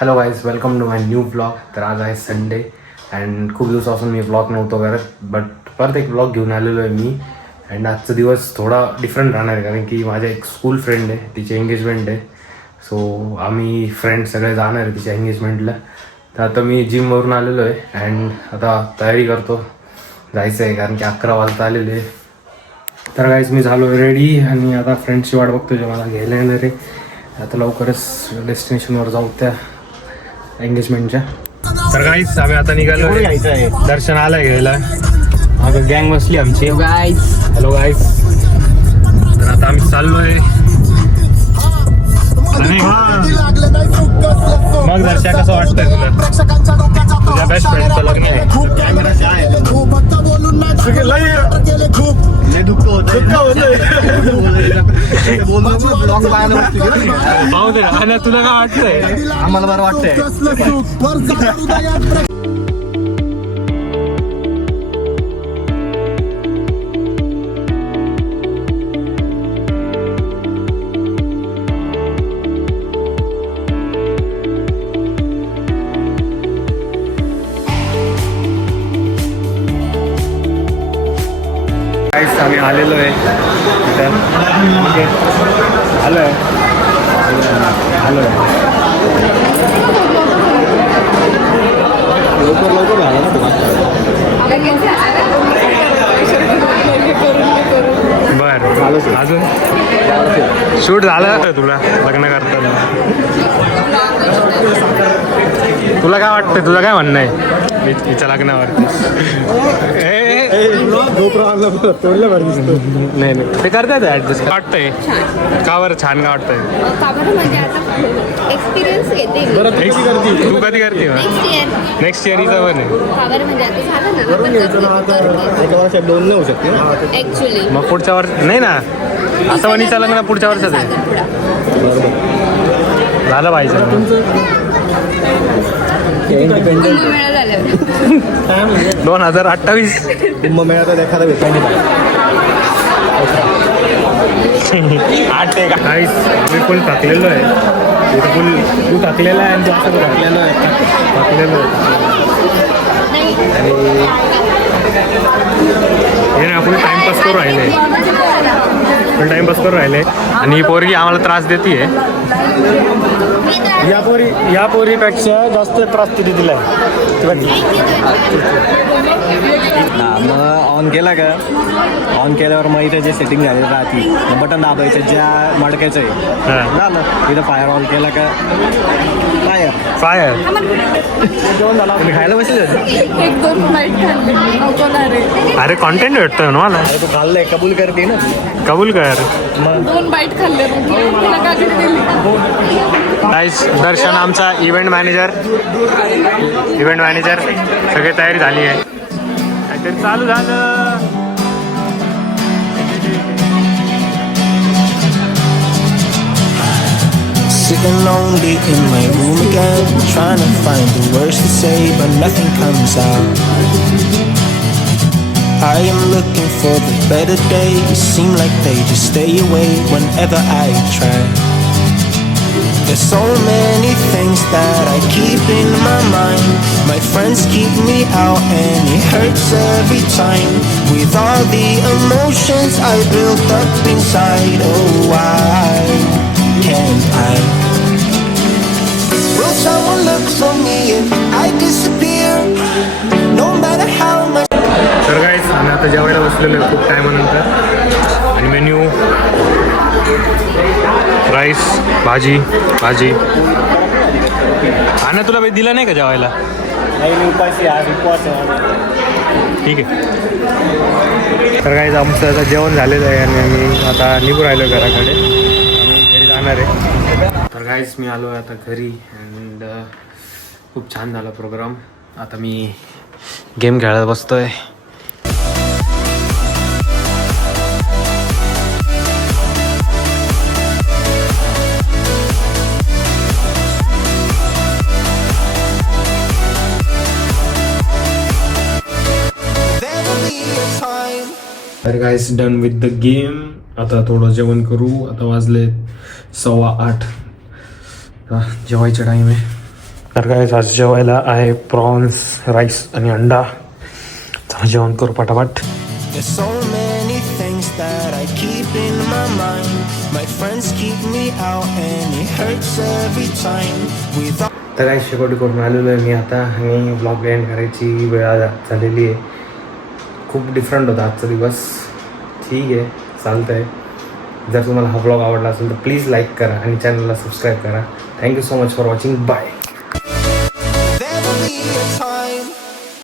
Hello guys, welcome to my new blog. तर आज आहे संडे अँड खूप दिवसापासून मी ब्लॉग नव्हतो करत, बट परत एक ब्लॉग घेऊन आलेलो आहे मी. अँड आजचा दिवस थोडा डिफरंट राहणार आहे कारण की माझ्या एक स्कूल फ्रेंड आहे, तिची एंगेजमेंट आहे. सो आम्ही फ्रेंड सगळे जाणार आहे तिच्या एंगेजमेंटला. तर आता मी जिमवरून आलेलो आहे अँड आता तयारी करतो, जायचं आहे कारण की 11 वाजता आलेले आहे. तर गाईज मी झालो रेडी आणि आता फ्रेंड्सची वाट बघतो जे मला घ्यायला येणार आहे. आता लवकरच डेस्टिनेशनवर जाऊ त्या एंगेजमेंटच्या. तर गाईज आम्ही आता निघालो, दर्शन आलंय घ्यायला. अगं गँग बसली आमची. Hello guys. तर आता आम्ही चाललोय. मग दर्शन कसं वाटतंय तुला? तुझ्या बेस्ट फ्रेंडचं लग्न आहे. पाहू दे ना, तुला काय वाटतंय? आम्हाला बरं वाटतंय. आम्ही आलेलो आहे तिथं. आलो आहे. लवकर आला ना तुला. बरं, अजून शूट झालं तुला लग्न करताना? तुला काय वाटतंय? तुझं काय म्हणणं आहे तिच्या लग्नावरती? नाही ते करतात ऍडजस्ट. वाटतंय का बरं? छान का वाटतंय? एक्सपिरियन्स घेते. तू कधी करते? नेक्स्ट इयर इथं पण आहे. ऍक्च्युली मग पुढच्या वर्ष नाही ना, असं वनीचं लग्न पुढच्या वर्षात आहे. झालं पाहिजे. 2028 कुंभमेळा तर एखादा भेटायला काहीच. मी फुल टाकलेलो आहे. तू टाकलेला आहे आणि तू असं टाकलेलं आहे. आणि हे ना आपण टाइमपास करू राहिले आणि ही पोरगी आम्हाला त्रास देते. या पोरीपेक्षा जास्त त्रास तिथे दिलाय. मग ऑन केला का? ऑन केल्यावर मग इथे जे सेटिंग झाली राहते बटन दाबायचं ज्या मडक्याचं आहे झालं. इथं फायर ऑन केला का फायर जेवण झालं. तुम्ही खायला बसले? अरे कॉन्टेंट भेटतोय ना मला. तू खाल्लंय, कबूल करते ना. कबूल कर. 2 बाईट खाल्ले. दर्शन आमचा इव्हेंट मॅनेजर सगळी तयारी झाली आहे. काहीतरी चालू झालं. Sitting lonely in my room again, trying to find the words to say, but nothing comes out. I am looking for the better days, seem like they just stay away whenever I try. There's so many things that I keep in my mind. My friends keep me out and it hurts every time. With all the emotions I built up inside, oh why can't I? Will someone look for me if I disappear? No matter how much. तर गाईस आम्ही आता जेवायला बसलेलो आहे खूप टायमानंतर. आणि menu rice, भाजी. आणि तुला काही दिलं नाही का जेवायला? ठीक आहे. तर गाईस आमचं आता जेवण झालेलं आहे आणि आम्ही आता निघून राहिलो घराकडे. आम्ही घरी जाणार आहे. तर गाईस मी आलो आहे आता घरी अँड खूप छान झाला प्रोग्राम. आता मी गेम खेळत बसतोय. तर गाईस डन विथ द गेम. आता थोडं जेवण करू. आता वाजले 7:15. जेवायचा टाईम आहे. तर काय आज जेवायला आहे प्रॉन्स राईस आणि अंडा. चला जेवण करू पटापट. There's so many things that I keep in my mind. My friends keep me out and it hurts every time. Without तर काही शेकोटी करून आलेलो आहे मी आता आणि ब्लॉग एंड करायची वेळ झालेली आहे. खूप डिफरंट होता आजचा दिवस. ठीक आहे, चालतं आहे. जर तुम्हाला हा ब्लॉग आवडला असेल तर प्लीज लाईक करा आणि चॅनलला सबस्क्राईब करा. Thank you so much for watching. Bye.